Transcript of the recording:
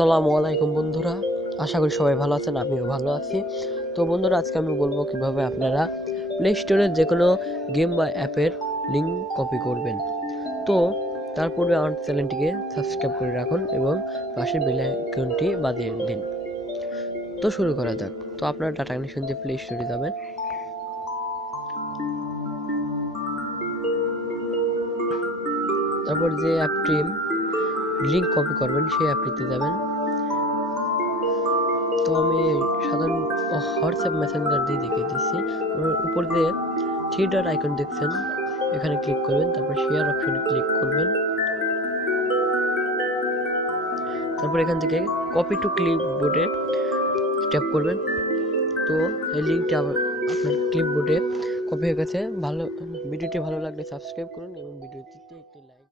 আসসালামু আলাইকুম বন্ধুরা, আশা করি সবাই ভালো আছেন। আমিও ভালো আছি। তো বন্ধুরা, আজকে আমি বলবো কিভাবে আপনারা প্লে স্টোরের যে কোনো গেম বা অ্যাপের লিঙ্ক কপি করবেন। তো তার পূর্বে আমার চ্যানেলটিকে সাবস্ক্রাইব করে রাখুন এবং পাশের বেল আইকনটি বাজিয়ে দিন। তো শুরু করা যাক। তো আপনারা ডাটা কানেকশন দিয়ে প্লে স্টোরে যাবেন। তারপর যে অ্যাপটি লিঙ্ক কপি করবেন সেই অ্যাপটিতে যাবেন। তো আমি সাধারণ হোয়াটসঅ্যাপ মেসেঞ্জার দিয়ে দেখিয়ে দিচ্ছি। উপর দিয়ে থ্রি ডট আইকন দেখছেন, এখানে ক্লিক করবেন। তারপর শেয়ার অপশনে ক্লিক করবেন। তারপর এখান থেকে কপি টু ক্লিপবোর্ডে ট্যাপ করবেন। তো এই লিঙ্কটা আপনার ক্লিপবোর্ডে কপি হয়ে গেছে। ভিডিওটি ভালো লাগলে সাবস্ক্রাইব করুন এবং ভিডিওটিতে একটি লাইক